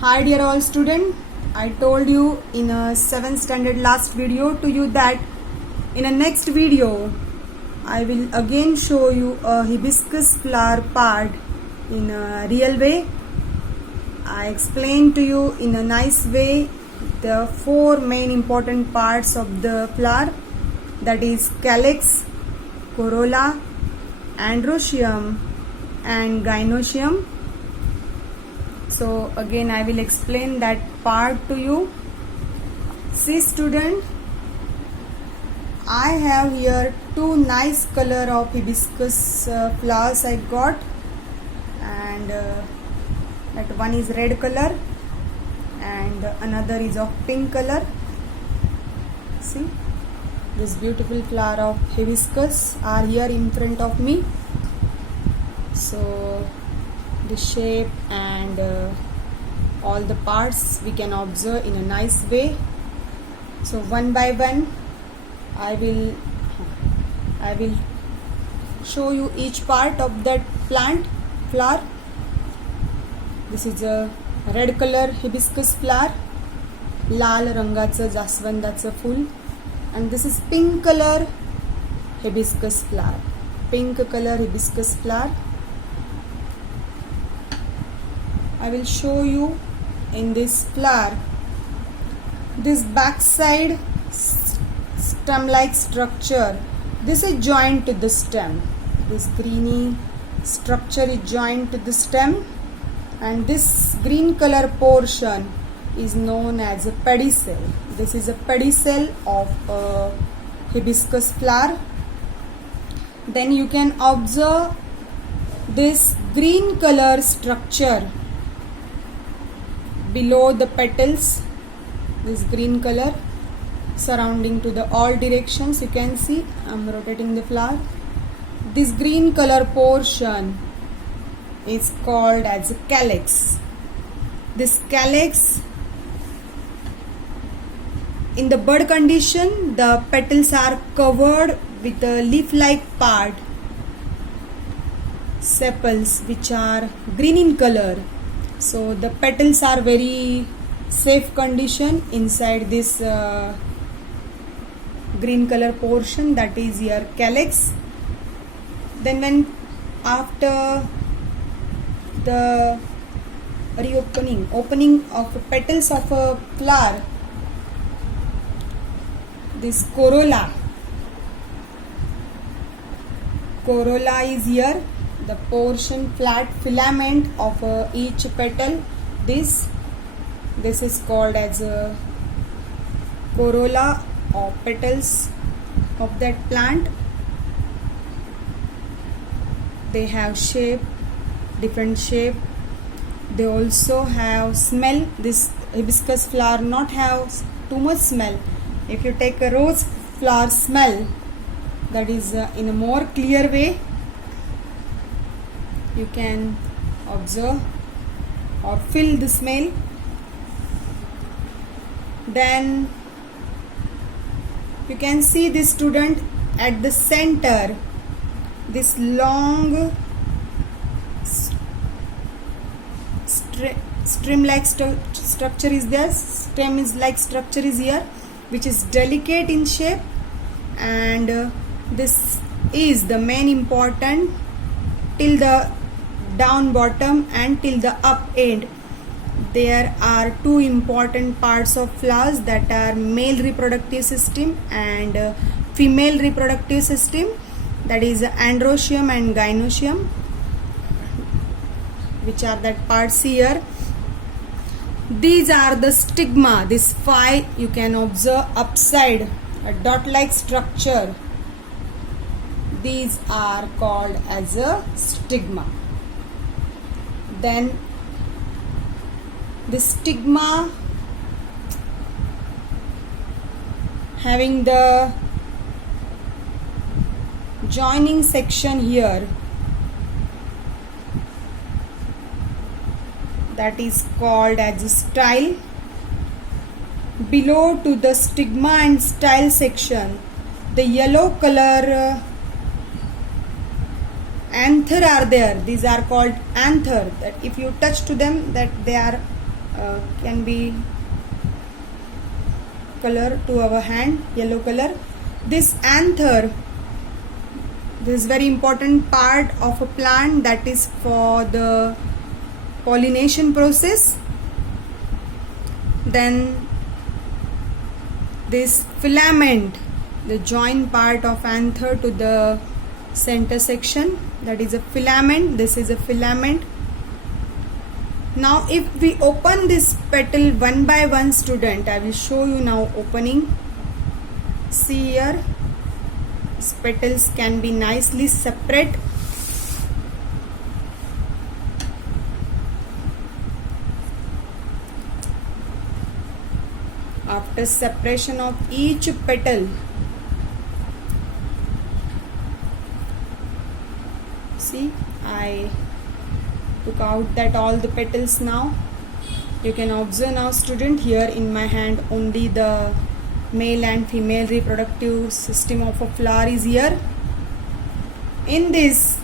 Hi dear all student, I told you in a 7th standard last video to you that in a next video I will again show you a hibiscus flower part in a real way. I explained to you in a nice way the 4 main important parts of the flower, that is calyx, corolla, androecium and gynoecium. So again I will explain that part to you. See student, I have here 2 nice color of hibiscus flowers I got, and that one is red color and another is of pink color. See, this beautiful flower of hibiscus are here in front of me. So the shape and all the parts we can observe in a nice way. So one by one I will show you each part of that plant flower. This is a red color hibiscus flower, लाल रंगाचं जास्वंदाचं फूल, and this is pink color hibiscus flower, pink color hibiscus flower. I will show you in this flower this backside stem like structure. This is joined to the stem. This greeny structure is joined to the stem, and this green color portion is known as a pedicel. This is a pedicel of a hibiscus flower. Then you can observe this green color structure below the petals, this green color surrounding to the all directions. You can see I'm rotating the flower. This green color portion is called as a calyx. This calyx, in the bud condition, the petals are covered with a leaf-like part, sepals, which are green in color. So the petals are very safe condition inside this green color portion, that is your calyx. Then when after the opening of the petals of a flower, this corolla is here, the portion flat filament of each petal. This is called as a corolla or petals of that plant. They have shape, different shape. They also have smell. This hibiscus flower not have too much smell. If you take a rose flower smell, that is in a more clear way, you can observe or feel the smell. Then you can see this student at the center, this long stem like structure is there, stem is like structure is here, which is delicate in shape, and this is the main important till the down bottom and till the up end. There are 2 important parts of flowers, that are male reproductive system and female reproductive system, that is androecium and gynoecium, which are that parts here. These are the stigma. This 5 you can observe upside, a dot like structure. These are called as a stigma. Then the stigma having the joining section here, that is called as a style. Below to the stigma and style section, the yellow color anther are there. These are called anther, that if you touch to them, that they are can be color to our hand, yellow color. This anther, this is very important part of a plant that is for the pollination process. Then this filament, the joint part of anther to the center section, that is a filament. This is a filament. Now if we open this petal one by one, student, I will show you now opening. See here, these petals can be nicely separate. After separation of each petal, see, I took out that all the petals now. You can observe now, student, here in my hand only the male and female reproductive system of a flower is here. In this,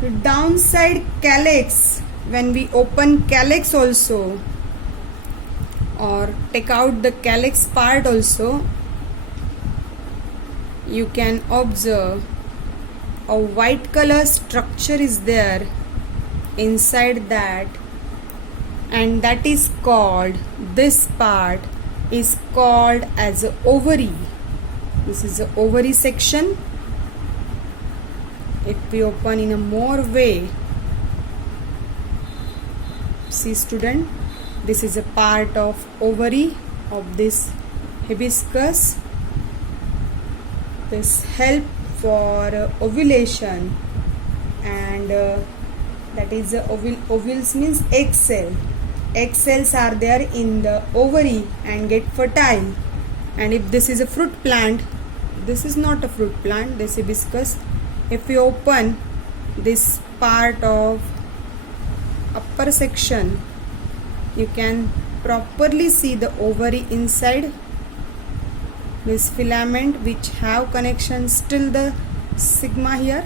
the downside calyx, when we open calyx also or take out the calyx part also, you can observe a white color structure is there inside that, and that is called, this part is called as a ovary. This is the ovary section. If we open in a more way, see student, this is a part of ovary of this hibiscus. This help for ovulation, and that is ovules means egg cell. Egg cells are there in the ovary and get fertile. And if this is a fruit plant, this is not a fruit plant, this hibiscus. If we open this part of upper section, you can properly see the ovary inside. This filament which have connections till the sigma here.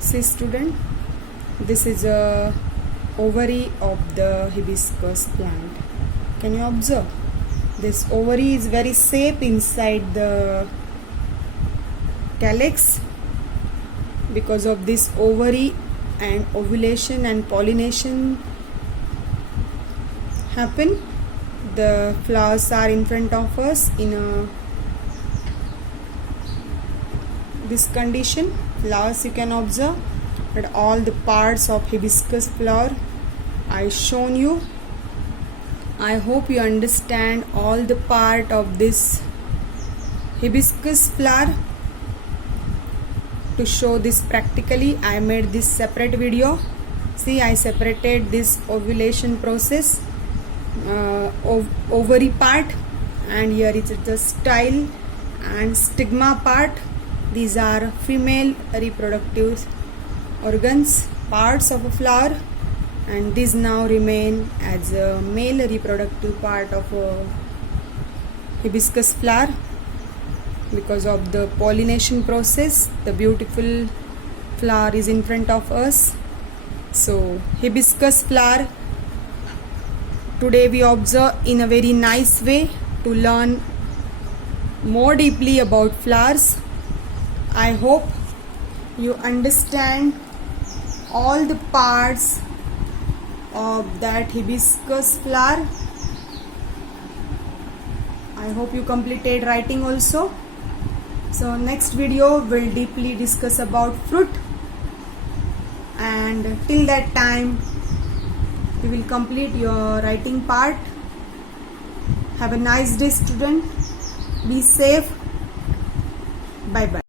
See student, this is a ovary of the hibiscus plant. Can you observe? This ovary is very safe inside the calyx. Because of this ovary and ovulation and pollination happen, the flowers are in front of us in this condition. Flowers you can observe that all the parts of hibiscus flower I shown you. I hope you understand all the part of this hibiscus flower. To show this practically, I made this separate video. See, I separated this ovulation process, ovary part, and here is the style and stigma part. These are female reproductive organs, parts of a flower, and these now remain as a male reproductive part of a hibiscus flower. Because of the pollination process, the beautiful flower is in front of us. So hibiscus flower today we observe in a very nice way to learn more deeply about flowers. I hope you understand all the parts of that hibiscus flower. I hope you completed writing also. So next video will deeply discuss about fruit, and till that time you will complete your writing part. Have a nice day student. Be safe. Bye bye.